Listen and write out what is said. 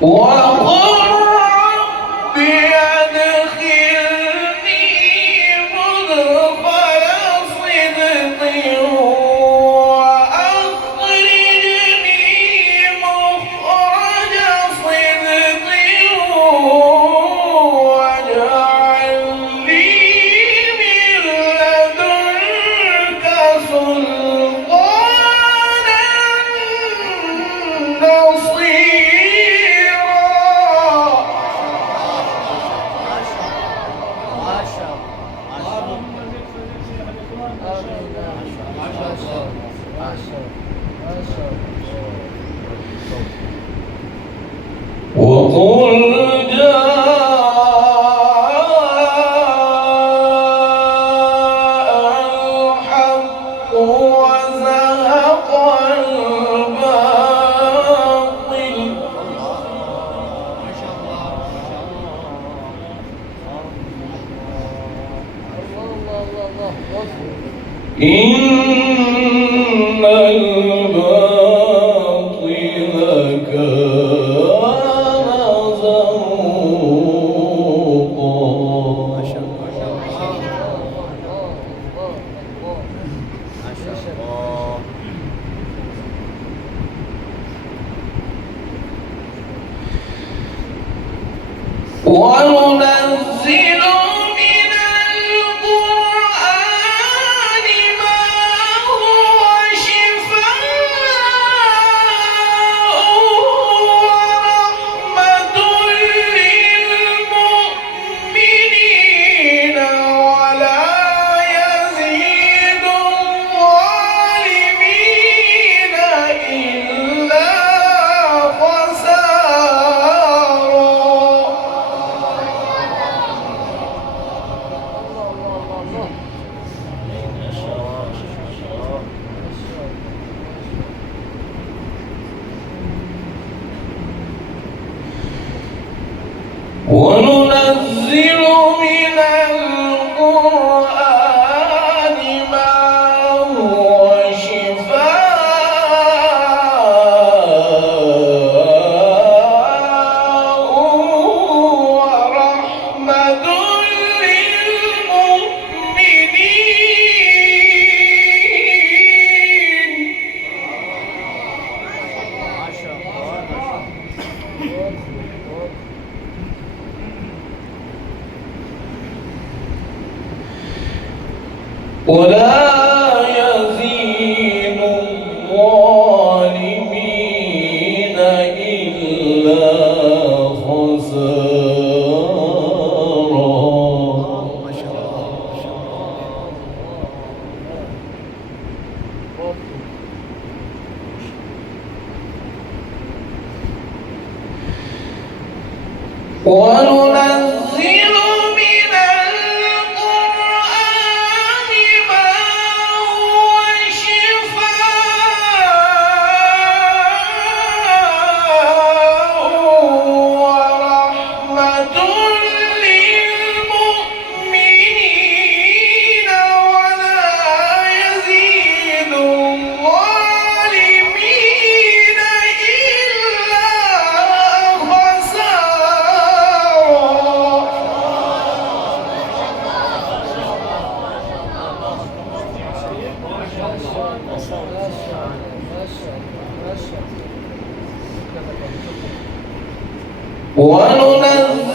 وقل رب أدخلني مدخل صدق وأخرجني مخرج صدق واجعل لي من لدنك سلطانا نصيرا. وقل جاء الحق وزهق الباطل إن الباطل كان زهوقا. وننزل من القرآن ما هو شفاء ورحمة للمؤمنين ولا يزيد الظالمين إلا خسارا. وننزل من القرآن ما هو شفاء ورحمة للمؤمنين. ولا يزيد الظالمين إلا خسارا. وننزل من القرآن ما هو شفاء ورحمة للمؤمنين ولا يزيد الظالمين إلا خسارا. وننزل